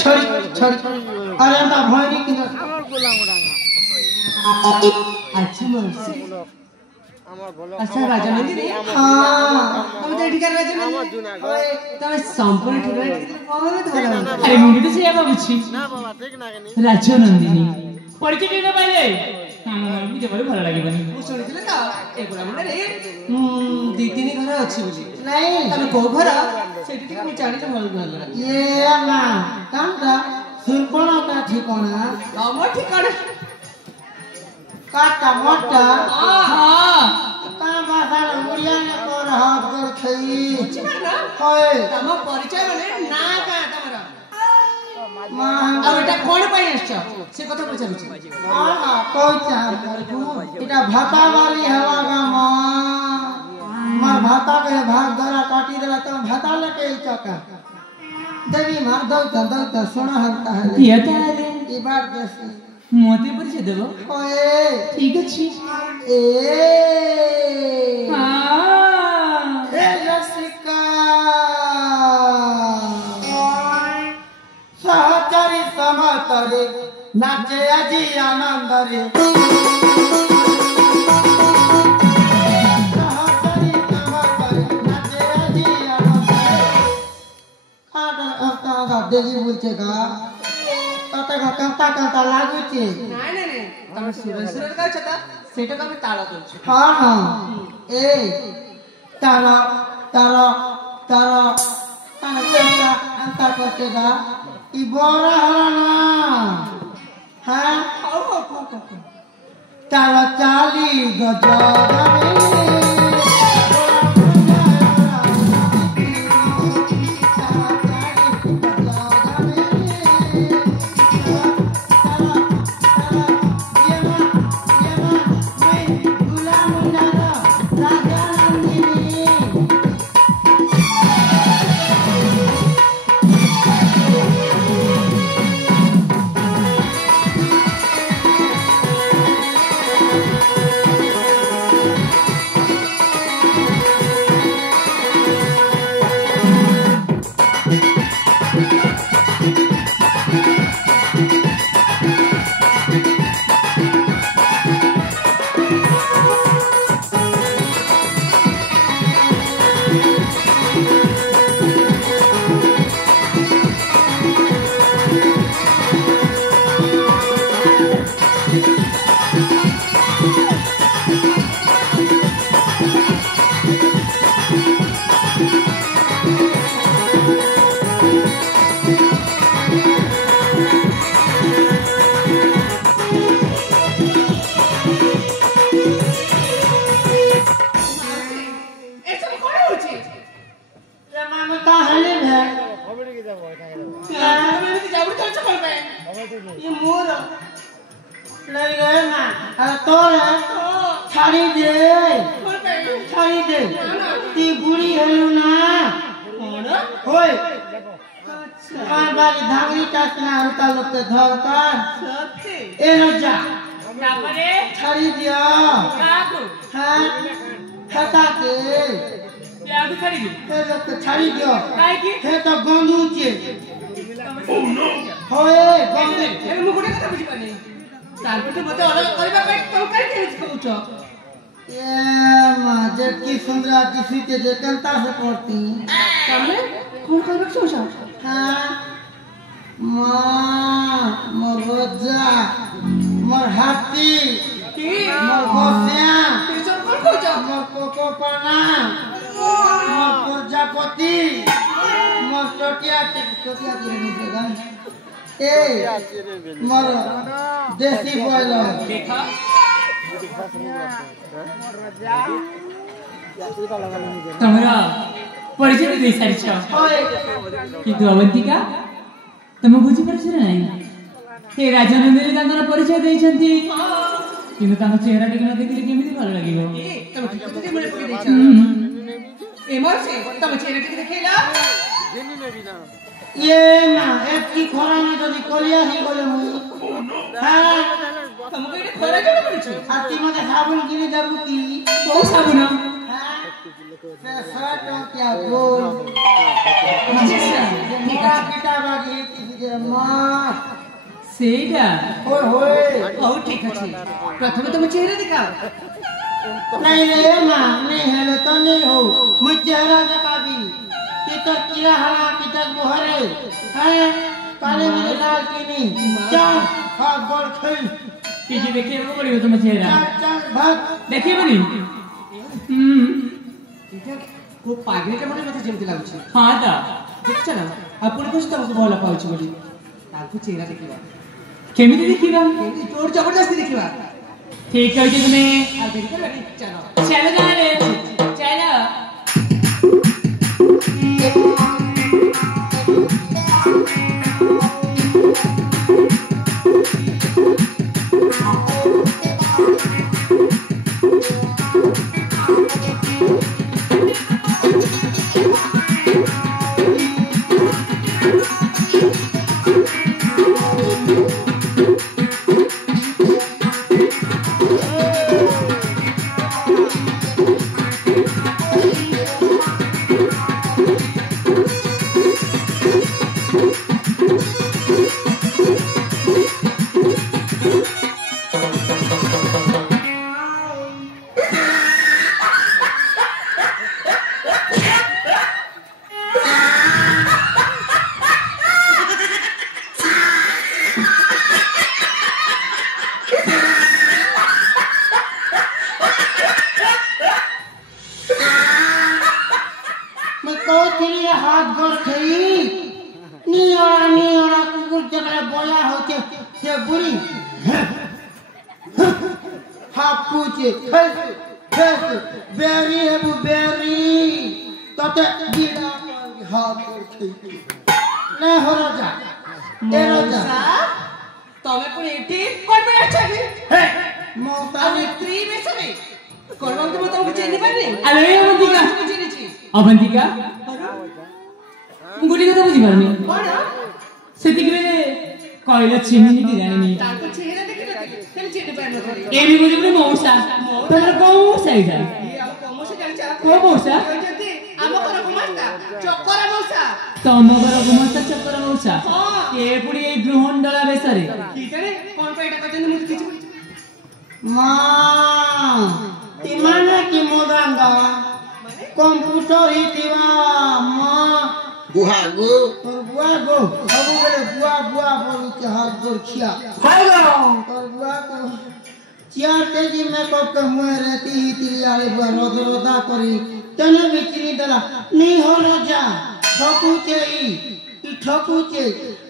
छोड़ी अरे ना भौरी की अच्छा मौसी अच्छा राजा नंदिनी हां हम तो ठीक राजा नंदिनी तमे संपूर्ण ठीक है बहुत भलो अरे मुझे तो सेया बाबूजी ना बाबा ठीक ना गनी राजा नंदिनी परिचय न पाइले मुझे बड़ी भलो लागिबनी ମୁଁ ଶୁଣିଥିଲି ତ ଏ ଗୁଡ଼ା ମୁଣ୍ଡରେ ଦି ତିନି ଘର ଅଛି ବୋଲି ନାଇଁ ତମେ କୋଉ ଘର ସେଇଠି ଟିକେ ମୁଁ ଜାଣିଲେ ଭଲ ଭଲ ଇଏ ନା କାଁଟା ସୁରପଣ କା ଠିକଣା ତମ ଠିକଣା काटा मोटा हां का भाषा मुड़िया ने कर हाथ कर खई होय तम परिचय बने ना का तमरा मां अब एटा कोन पई आछो से कथा बुझाबुची हां हां कोइ चाह एटा भाता वाली हवा का मां मार भाता के भाग दरा काटी देला त भाता लके चका देवी मार दौ त सुना हलता है ये तारे ई बात देसी मोते परिचय देबो ओए ठीक अछि ए हां ए रसिका सहचरी समतरे नाचे अजी आनंद रे सहचरी समतरे नाचे अजी आनंद रे काटा देवी बोलছে গা कांता लागुचे नाही नाही नाही तमे सुरसुर का छता सेटा का मी ताळा करछु हां हां ए तारा तारा तारा कांता अंता करतेगा ई बोरा हराना हां तारा चाली गजगमे तमरा परिचय दे सारिछ किंतु अवंतिका तुम बुझी परछ नै हे राजनंदिनी तांकर परिचय दैछंती किंतु तांकर चेहरा टिक न देखिले केमिति भल लागिबो तब ठीक तो मने पके दैछ ए मरसे तब चेहरा टिक देखेला जेनी नेबी ना ये ना एक की खोरा में जदी कलिया ही बोले मुई हां तुमको एटे खोरा जण पड़छ आती मते साबुन किनी देबु की बहु साबुन से शर्ट क्या बोल अच्छा ठीक है किताब आ गई ଯେ ମା ସେଇଟା ହୋଏ ହୋଏ ହଉ ଠିକ ଅଛି ପ୍ରଥମେ ତମ ଚେହେରା ଦେଖାଅ नहीं रे माँ नहीं है तो नहीं हो मैं चेहरा दिखाबी कितर किरा हला कितर बुहरे हैं काले मेरे लाल की नहीं चल हाथ गोल खेल ଟିକେ ଦେଖିବାକୁ ପଡିବ ତମ ଚେହେରା चल चल भाग ଦେଖିବନି এটা খুব পাগଳିଟା ମନେ ମତେ ଯେମିତି ଲାଗୁଛି ହଁ ତ ଦେଖୁଛ ନା ଆପଣ କହୁଛି ତମକୁ ଭଲ ପାଉଛି ବୋଲି ତାଙ୍କୁ ଚେହେରା ଦେଖିବା କେମିତି ଦେଖିବା କେମିତି ଜୋର ଜବରଦସ୍ତି ଦେଖିବା ଠିକ କହିଛ ତୁମେ ଆଉ ଦେଖି କରିବାନି ଚାଲ ଚାଲ ତାହେଲେ ଚାଲ मैं कोई तेरी हाथ गोल खेली नहीं ओरा कुकुर जगह बोला होते से बुरी हाँ पूछे फेस फेस बेरी है वो बेरी तो ते गिरा हाथ गोल खेली नहीं हो रहा ए राजा ତମେ ପୁଣି ଏଠି କଣ ପାଇଁ ଅଛନ୍ତି हे मौका ଆଉ ने ସ୍ତ୍ରୀ ବେଶରେ କଣ ମୁଁ ତମକୁ ଚିହ୍ନି ପାରିନି ଆରେ ଅବନ୍ତିକା ମୁଁ ଚିହ୍ନିଛି ଅବନ୍ତିକା ମୁଁ ଗୋଟେ କଥା ବୁଝିପାରୁନି କଣ ସେତିକି ବେଳେ କହିଲ ଚିହ୍ନିନି କି ଜାଣିନି ତାଙ୍କ ଚେହେରା ଦେଖିନଥିଲି ହେଲେ ଚିହ୍ନି ପାରିନଥିଲି ଏ ବି ବୁଝିବୁନି ମଉସା ତମର କୋଉ ମଉସା ଏଇଟା ଇଏ ଆଉ କମୋସ ଜାଣିଛ କୋଉ ମଉସା କହିଛନ୍ତି ଆମ ଘର ଗୁମାସ୍ତା ଚକରା ମଉସା ତମ ଘର ଗୁମସ୍ତା ଚକ୍ର ମଉସା ହଁ। ଏ ପୁଣି ଏଇ ଗୃହଣ୍ଡଳା ବେଶରେ କିଜାଣି କଣ ପାଇଁ ଏଟା କହିଛନ୍ତି ମୁଁ କିଛି माँ तिमाना की मोदांगा कंप्यूटर ही तिवा माँ बुहागो और बुआ गो सब बेले बुआ बुआ बोलू के हाथ गोर खिया और बुआ को चियार तेजी में कब के मुँह रहती ही तिलियारे बुआ रोद रोदा करी तने बिचनी दला नहीं हो राजा ठोकू चेई ठोकुचे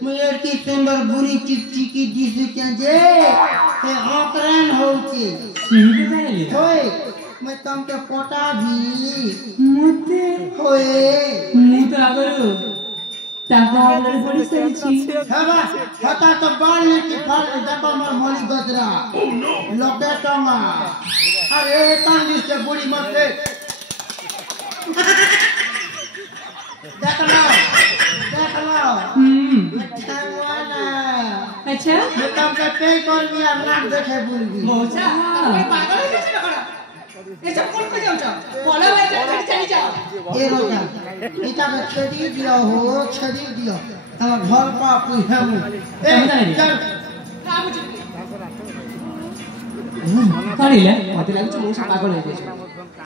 मुझे की सुंदर बुरी चिकचिकी दिसु जे हे आकरण होचे ଚିହ୍ନି ପାରିଲେ होय मैं तुमके पोटा भी ମତେ होय ମୁଁ ତ ଆଗରୁ ତାଙ୍କ ହାତରେ ପଡି ସାରିଛି हवा हता तो बाल की फल देखो मर मोली गजरा लोके टंगा अरे कांदी से बुरी मत ले देख लो ठगवाना ଆଚ୍ଛା मैं तुमके पे कर दिया नाक देखे भूल गई ମଉସା ତମେ ପାଗଳ ହେଇଯାଇଛ ନା କଣ ଏସବୁ କଣ କରି ଯାଉଛ ଭଲ ଭାଇ ଚାଲି ଯାଅ ए रोजा इटा के छेदी दियो हो छेदी दियो हम घर पा पुहे मु ए चल ନା ବୁଝିଲି କରିଲା ମତେ ଲାଗୁଛି ମଉସା ପାଗଳ ହେଇଯାଇଛି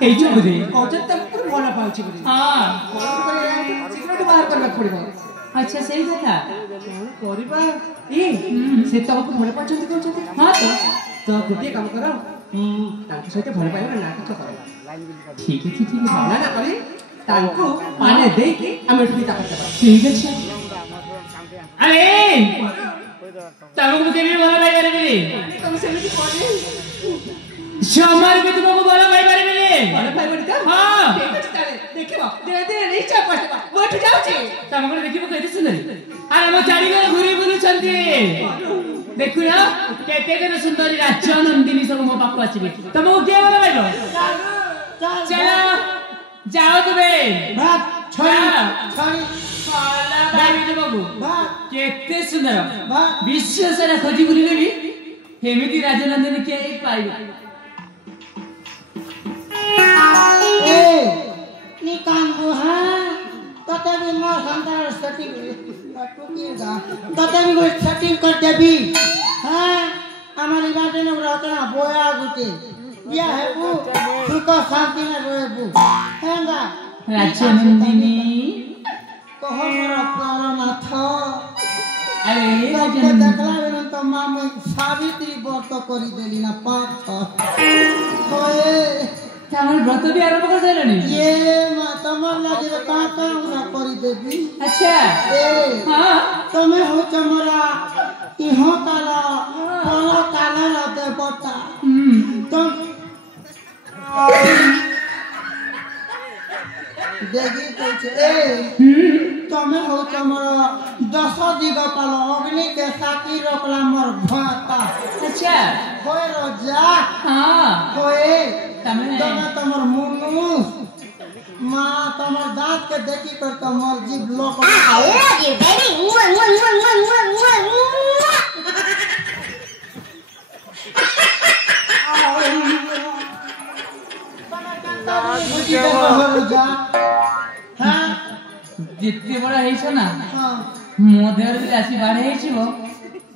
ହେଇଛ ବୋଧେ କହୁଛନ୍ତି ତମକୁ ଭଲ ପାଉଛି ବୋଲି ହଁ ଶୀଘ୍ର ବାହାର କରିବାକୁ ପଡିବ ଆଚ୍ଛା ସେଇ କଥା କଣ କରିବା ସେ ତମକୁ ଭଲ ପାଉଛନ୍ତି କହୁଛନ୍ତି ହଁ ତ ତ ଗୋଟିଏ କାମ କର ତାଙ୍କ ସହିତ ଭଲ ପାଇବାର ନାଟକ କର ଠିକ ଅଛି ଠିକ ଅଛି ନା ନା କରି ତାଙ୍କୁ ପାନେ ଦେଇକି ଆମେ ଏଠୁ ବିଦା କରିଦେବା ଠିକ ଅଛି ଆରେ ତମକୁ ମୁଁ କେବେ ଭଲ ପାଇପାରିବିନି ତମେ ସେମିତି କଲେ ଜମାରୁ ବି ତୁମକୁ ଭଲ ପାଇପାରିବିନି ଭଲ ପାଇବନି ତ ହଁ। ଠିକ ଅଛି ତାହେଲେ ଦେଖିବ ଧୀରେ ଧୀରେ ନିଶ୍ଚୟ ପଶିବ ମୁଁ ଏଠୁ ଯାଉଛି ତମକୁ ଦେଖିବାକୁ କେତେ ସୁନ୍ଦରୀ ଆରେ ଆମ ଚାରିକର ଘୁରି ବୁଲୁଛନ୍ତି ଦେଖୁନ କେତେ କେତେ ସୁନ୍ଦରୀ ରାଜ୍ୟ ନନ୍ଦିନୀ ସବୁ ମୋ ପାଖକୁ ଆସିବେ ତମକୁ କିଏ ଭଲ ପାଇବ ଚାଲ ଯାଅ ତୁମେ भाग छोड़ी छोड़ी ଭଲ ପାଇବି ତୁମକୁ भाग କେତେ ସୁନ୍ଦର भाग ବିଶ୍ୱ ସାରା ଖୋଜି ବୁଲିଲେ ବି ଏମିତି ରାଜନନ୍ଦିନୀ କେହି ପାଇବେ ए निकान बुहा तते भी मोर संतान सती तते भी कोई सेटिंग कर देबी हां हमारी बात ने रहता बोया गुटे बिया है बु सुख शांति में रहबू हेंगा राजनंदिनी कहो मोर प्राणनाथ अरे तते देखला बेन तो मामी सावित्री व्रत करी देली ना पाठ होए तमर व्रत भी आरंभ कर देलनी ये मा तमर लागे का ना करी देबी अच्छा ए हां तमे हो चमरा इहो काला कोला काला रहते पता तुम देखी कुछ ए तमे हो चमरा 10 दिग काला अग्नि के साथी रोकला मोर भाता अच्छा होय रोजा हां होए तमे तमर मुनु मां तमर दांत के देखी कर तमर जीभ लोक I love you, baby. जितने बड़ा है छो ना मोदेर भी राशि बाढ़ है छो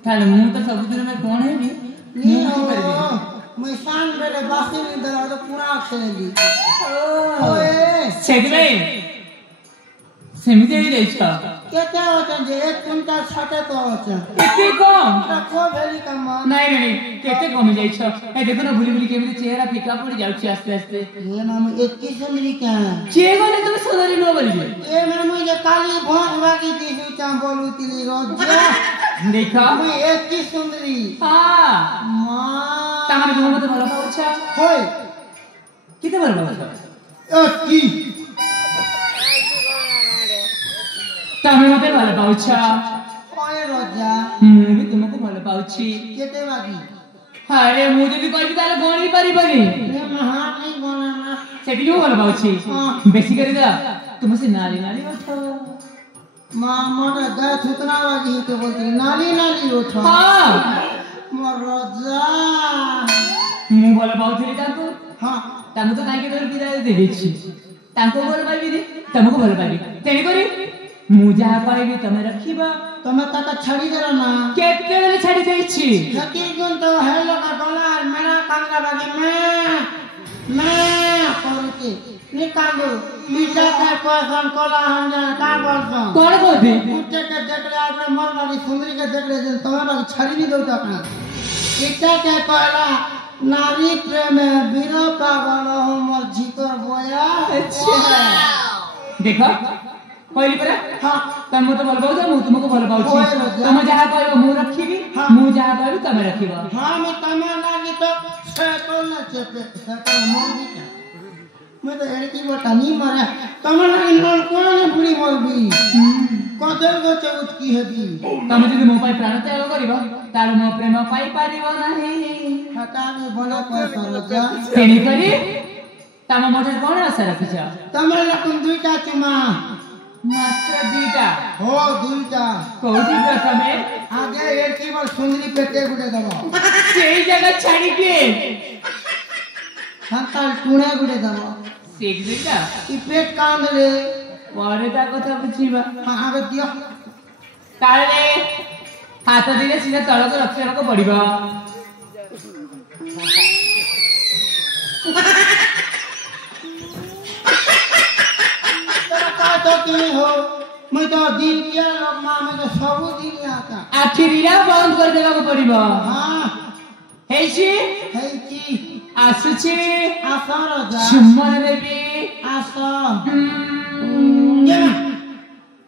ताले मु तो सब दिन में कौन है भी नहीं हो मैं शान बेले बासी नहीं दरा तो पूरा खेलेगी ओए सेठ भाई सेमिते ही रहछा केते होते जे एक कुंटल छटे तो होते एते कम को भेली कम नहीं नहीं केते कम जाई छ ए देखो ना भूली भूली केमिति चेहरा फीका पड़ जाउछि आस्ते आस्ते ये नाम 21 अमेरिका के गने तुम सदरी न बोलिबे ए नाम जे काली भोज बाकी दिसु चा बोलू तिली रोज देखा मैं 21 सुंदरी हां मां तामाने तुम मत भलो पाउछा होय किते भलो पाउछा की तमे मते भलो पाउछा ओए रोजा मु भी तुमको भलो पाउछि केते बाकी अरे मु जदी कहबी ताले गणी परिबनी ये महा नहीं बनाना सेठी जो भलो पाउछि बेसी करी दा तुमसे नाली नाली उठो मां मोर दा थुतना बाकी तो बोलती नाली नाली उठो हां मोर रोजा मु भलो पाउछि ताको हां तामु तो काई के तोर बिदाय दे देछि ताको भलो पाइबी रे तुमको भलो पाइबी तेनी करी मु जहा कहबी तमे रखिबा तमे तक छड़ी देलो ना केते बेले छाड़ी देछि खेती गुण तो हेलो का गला मेरा कांगा बागी मैं करूती निकालू लीजा का क्वेश्चन कोला हम जान का बोलछो कोन कहबी कुत्ते के देखले आपने मोर वाली सुंदरी के देखले जे तमे बागी छड़ी नहीं दो अपना इटा के कहला नारी प्रेम वीर पागल हो मोर जीकर बोया अच्छा देखो कहली परा हां तम तो भल पाउछ मु तुमको भल पाउछि तुम जहा कहबो मु रखिबी मु जहा कहबी तमे रखिबो हां मैं तमे लागी तो से तो न चेपे से तो मोर भी मैं तो एड़ी बोटा नहीं मरे तमे लागी नन कोन बुढ़ी मोरबी कदर गो चउत की हेबी तमे जदि मो पाई प्राण त्याग करिबो तार मो प्रेम पाई पारिबो नाही हटा में बना पैसा लगा तेनी करी तमे मोठे कोन आशा रखिछ तमे लाकुन दुईटा चुमा मात्र दुईटा हो दुईटा कोठी प्रथमे आगे एड़ी बार सुंदरी पेटे गुडे दबो सेई जगह छाड़ी के हंताल टुणे गुडे दबो सेक दुईटा ई पेट कांद ले परे ता कथा बुझिबा हां आगे दियो ताले हाथ दिले सीधा तळक रखिବାକୁ पड़िबो तो की हो मैं तो दिन किया लोग मां में तो सब दिन आता आखिरीला बंद कर देବାକୁ पड़िबो हां हेछि है की आसुछि आसर जा सुमन देवी आस ये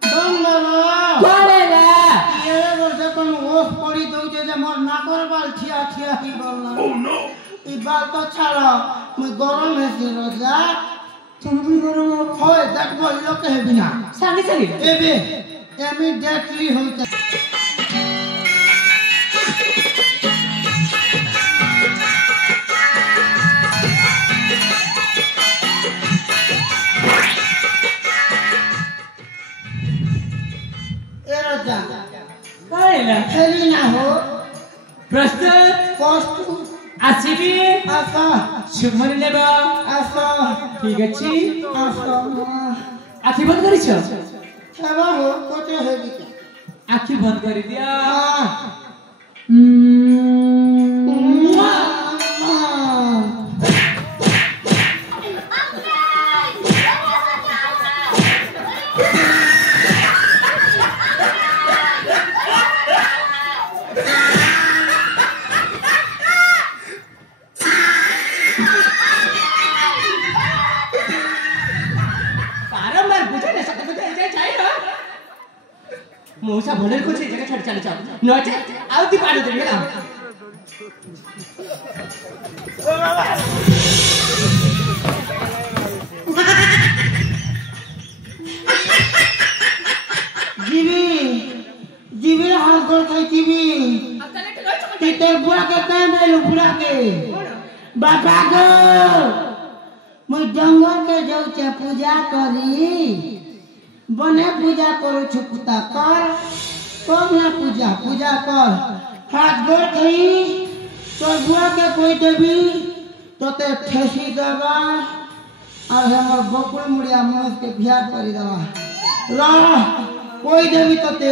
दंगला कोलेला ये वर्ष कोन ओस पड़ी दउजे जे मोर नाकर बाल छिया छिया ही बोलना ओ नो ई बाल तो छाड़ा मैं गरम है से रोजा तुम भी गरम होय देखबो ई लोग के बिना संगे संगे एबे इमीडिएटली होता ए रोजा कोलेला खेली ना हो प्रस्तुत कष्ट आसीबी आसा सुमन नेबा आसा ठीक अछि आसा आखि बंद करिछ सेवा हो कोते हेबी आखि बंद कर दिया मौसा भले को से जगह छोड़ चले जाओ नोचे आवती पाड़ दे ना जीवी हाल कर खाई जीवी तेरे बुआ के काम है लो बुआ के बाबा को मैं जंगल के जाऊँ पूजा करी बने पूजा करो छुपुता कर कम ना पूजा कर हाथ गोड़ कही तो बुआ के कोई देवी तो ते ठेसी दबा और हमर बकुल मुड़िया मौस के बियाह करी दबा रह कोई देवी तो ते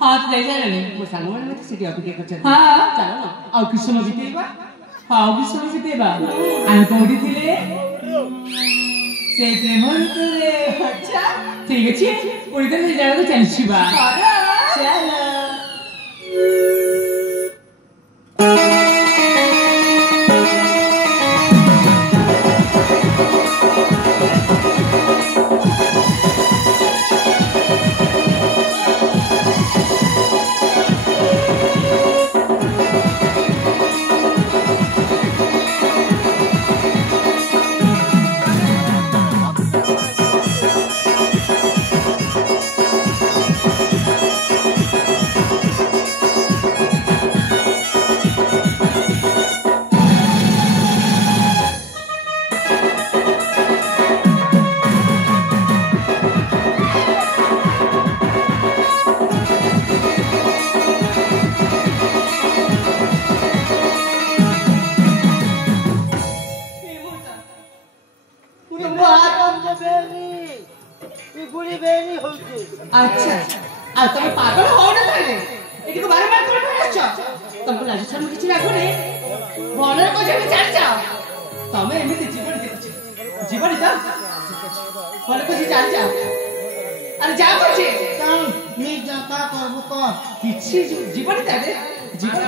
हाथ ले जा ले मुसांग वाले में सीधी अभी क्या करते हाँ चलो ना ଆଉ କିଛି ସମୟ ବିତେଇବା ଆଉ କିଛି ସମୟ ବିତେଇବା ଆମେ କୋଉଠି ଥିଲେ ସେଇ ପ୍ରେମ ଋତୁରେ ଆଚ୍ଛା ଠିକ ଅଛି ପୁଣି ଥରେ ସେ ଜାଗାକୁ ଚାଲିଯିବା ଚାଲ अच्छा आ तुम पागल हो ना ताले एटी को बारे बारे तुम आछो तुमको लाज छन किछि लागोनी भले को जे चल जाओ तमे एमिति जीवन देखछ जीवन त भले को जे चल जाओ अरे जा करछे चल मी जाता करबो कर किछि जीवन त जीवन